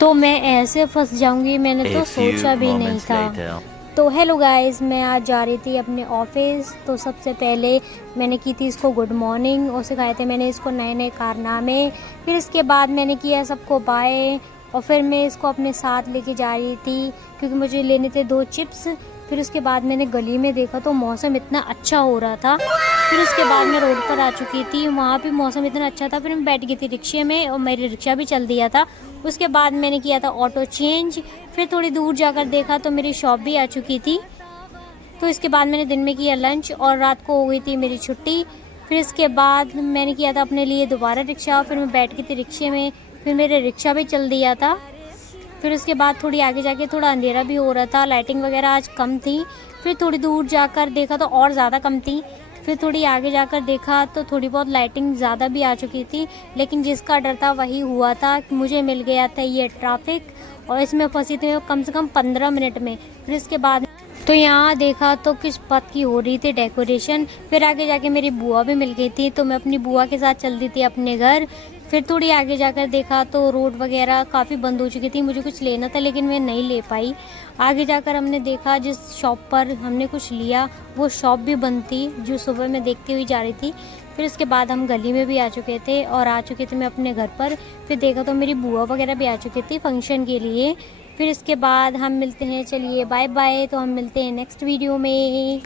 तो मैं ऐसे फंस जाऊंगी मैंने तो सोचा भी नहीं था। तो हेलो गाइस, मैं आज जा रही थी अपने ऑफिस। तो सबसे पहले मैंने की थी इसको गुड मॉर्निंग और सिखाए थे मैंने इसको नए नए कारनामे। फिर इसके बाद मैंने किया सबको बाय और फिर मैं इसको अपने साथ लेके जा रही थी क्योंकि मुझे लेने थे 2 चिप्स। फिर उसके बाद मैंने गली में देखा तो मौसम इतना अच्छा हो रहा था। फिर उसके बाद मैं रोड पर आ चुकी थी, वहाँ भी मौसम इतना अच्छा था। फिर मैं बैठ गई थी रिक्शे में और मेरी रिक्शा भी चल दिया था। उसके बाद मैंने किया था ऑटो चेंज। फिर थोड़ी दूर जाकर देखा तो मेरी शॉप भी आ चुकी थी। तो इसके बाद मैंने दिन में किया लंच और रात को हो गई थी मेरी छुट्टी। फिर इसके बाद मैंने किया था अपने लिए दोबारा रिक्शा। फिर मैं बैठ गई थी रिक्शे में, फिर मेरे रिक्शा भी चल दिया था। फिर उसके बाद थोड़ी आगे जाके थोड़ा अंधेरा भी हो रहा था, लाइटिंग वगैरह आज कम थी। फिर थोड़ी दूर जाकर देखा तो और ज़्यादा कम थी। फिर थोड़ी आगे जाकर देखा तो थोड़ी बहुत लाइटिंग ज़्यादा भी आ चुकी थी। लेकिन जिसका डर था वही हुआ था कि मुझे मिल गया था ये ट्रैफिक और इसमें फंसी थी कम से कम 15 मिनट में। फिर इसके बाद तो यहाँ देखा तो किस बात की हो रही थी डेकोरेशन। फिर आगे जाके मेरी बुआ भी मिल गई थी तो मैं अपनी बुआ के साथ चल दी थी अपने घर। फिर थोड़ी आगे जाकर देखा तो रोड वगैरह काफ़ी बंद हो चुकी थी, मुझे कुछ लेना था लेकिन मैं नहीं ले पाई। आगे जाकर हमने देखा जिस शॉप पर हमने कुछ लिया वो शॉप भी बंद थी जो सुबह मैं देखती हुई जा रही थी। फिर इसके बाद हम गली में भी आ चुके थे और आ चुके थे मैं अपने घर पर। फिर देखा तो मेरी बुआ वगैरह भी आ चुकी थी फंक्शन के लिए। फिर इसके बाद हम मिलते हैं, चलिए बाय बाय। तो हम मिलते हैं नेक्स्ट वीडियो में।